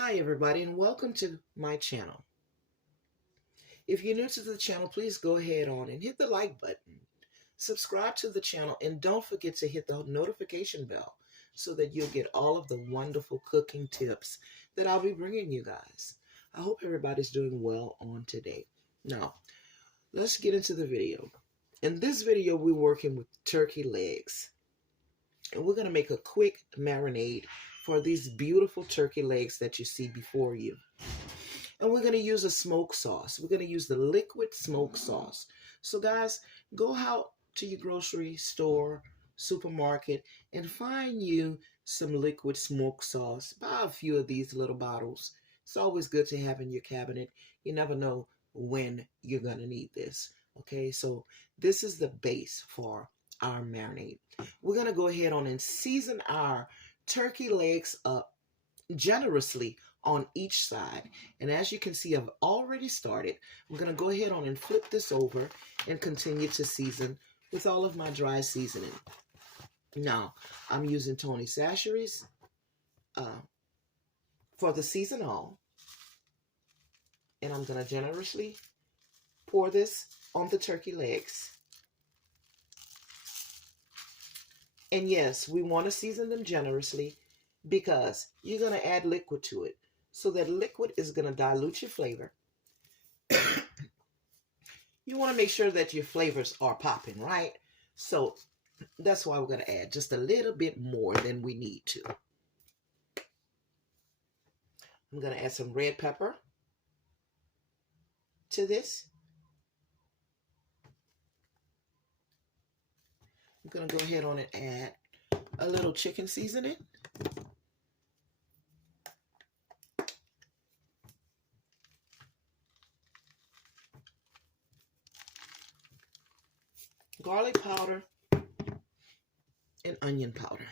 Hi everybody and welcome to my channel. If you're new to the channel, please go ahead on and hit the like button. Subscribe to the channel and don't forget to hit the notification bell so that you'll get all of the wonderful cooking tips that I'll be bringing you guys. I hope everybody's doing well on today. Now, let's get into the video. In this video, we're working with turkey legs. And we're going to make a quick marinade for these beautiful turkey legs that you see before you. And we're going to use a smoke sauce. We're going to use the liquid smoke sauce. So guys, go out to your grocery store, supermarket, and find you some liquid smoke sauce. Buy a few of these little bottles. It's always good to have in your cabinet. You never know when you're going to need this. Okay, so this is the base for our marinade. We're going to go ahead on and season our turkey legs up generously on each side. And as you can see, I've already started. I'm going to go ahead on and flip this over and continue to season with all of my dry seasoning. Now, I'm using Tony Chachere's for the season all. And I'm going to generously pour this on the turkey legs. And yes, we want to season them generously because you're going to add liquid to it. So that liquid is going to dilute your flavor. You want to make sure that your flavors are popping, right? So that's why we're going to add just a little bit more than we need to. I'm going to add some red pepper to this. I'm going to go ahead on and add a little chicken seasoning. Garlic powder and onion powder.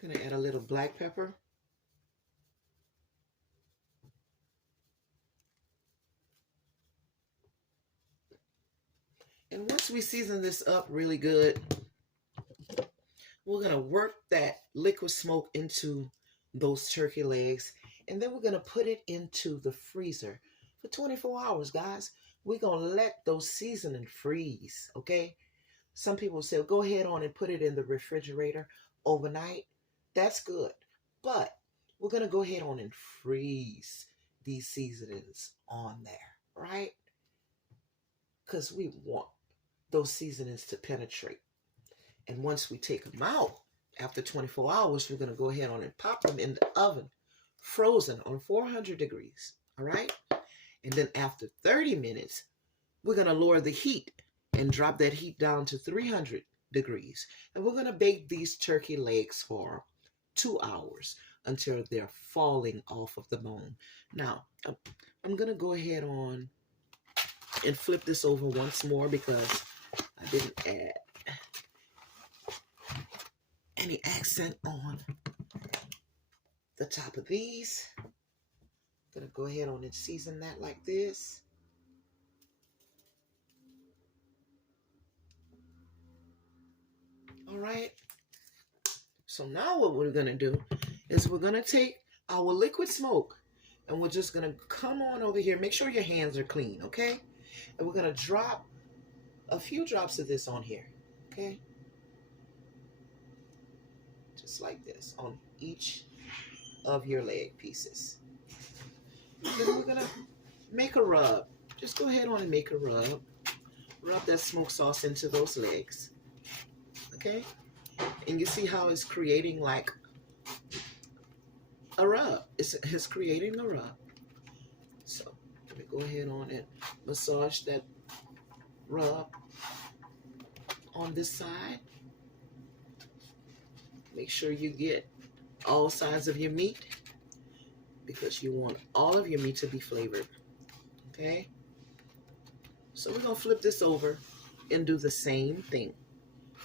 I'm going to add a little black pepper. And once we season this up really good, we're going to work that liquid smoke into those turkey legs. And then we're going to put it into the freezer for 24 hours, guys. We're going to let those seasoning freeze, okay? Some people say, go ahead on and put it in the refrigerator overnight. That's good. But we're going to go ahead on and freeze these seasonings on there, right? Because we want those seasonings to penetrate. And once we take them out, after 24 hours, we're going to go ahead on and pop them in the oven, frozen on 400 degrees, all right? And then after 30 minutes, we're going to lower the heat and drop that heat down to 300 degrees. And we're going to bake these turkey legs for 2 hours until they're falling off of the bone. Now, I'm going to go ahead on and flip this over once more because I didn't add any accent on the top of these. I'm going to go ahead on and season that like this. All right. So now what we're going to do is we're going to take our liquid smoke and we're just going to come on over here. Make sure your hands are clean, okay? And we're going to drop a few drops of this on here, okay? Just like this on each of your leg pieces. Then we're going to make a rub. Just go ahead on and make a rub. Rub that smoke sauce into those legs, okay? And you see how it's creating like a rub. It's creating a rub. So let me go ahead on and massage that rub on this side. Make sure you get all sides of your meat because you want all of your meat to be flavored. Okay? So we're going to flip this over and do the same thing.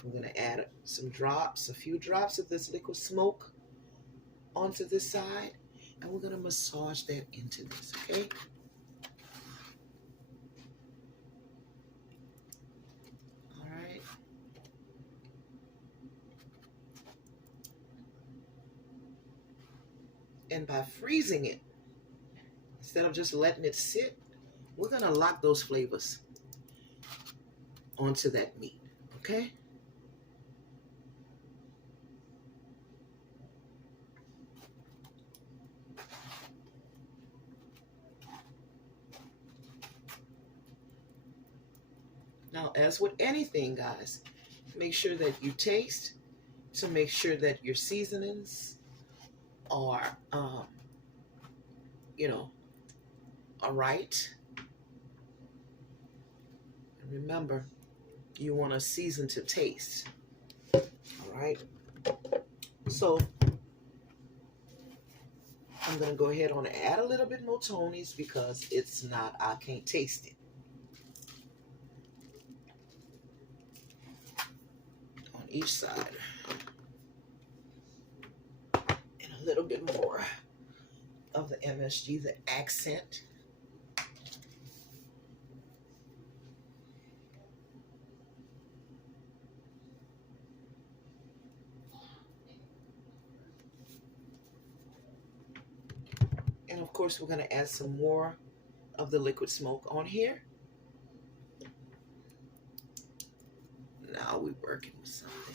We're going to add some drops, a few drops of this liquid smoke onto this side. And we're going to massage that into this, okay? All right. And by freezing it, instead of just letting it sit, we're going to lock those flavors onto that meat, okay? Now, as with anything, guys, make sure that you taste to make sure that your seasonings are, you know, are right. And remember, you want to season to taste. All right. So I'm going to go ahead on and add a little bit more Tony's because it's not, I can't taste it. On each side. And a little bit more of the MSG, the accent. And of course, we're going to add some more of the liquid smoke on here. Now we're working with something.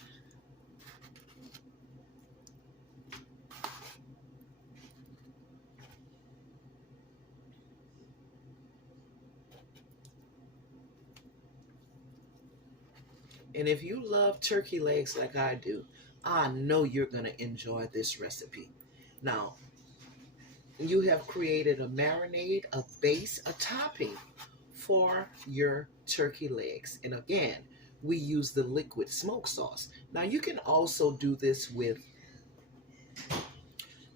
And if you love turkey legs like I do, I know you're going to enjoy this recipe. Now, you have created a marinade, a base, a topping for your turkey legs. And again, we use the liquid smoke sauce. Now, you can also do this with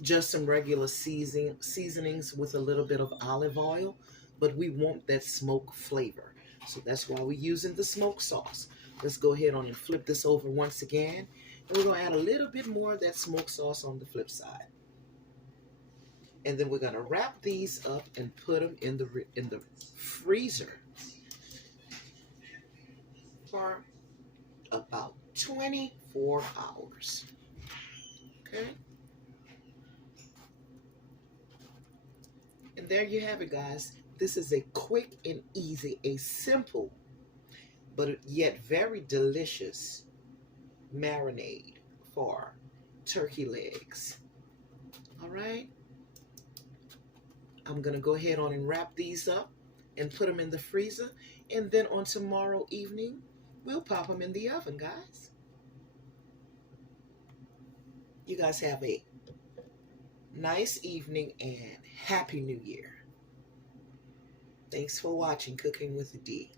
just some regular seasonings with a little bit of olive oil, but we want that smoke flavor. So that's why we're using the smoke sauce. Let's go ahead on and flip this over once again. And we're going to add a little bit more of that smoke sauce on the flip side. And then we're going to wrap these up and put them in the freezer for about 24 hours. Okay? And there you have it, guys. This is a quick and easy, a simple, but yet very delicious marinade for turkey legs. All right? I'm going to go ahead on and wrap these up and put them in the freezer. And then on tomorrow evening, we'll pop them in the oven, guys. You guys have a nice evening and Happy New Year. Thanks for watching Cooking with D.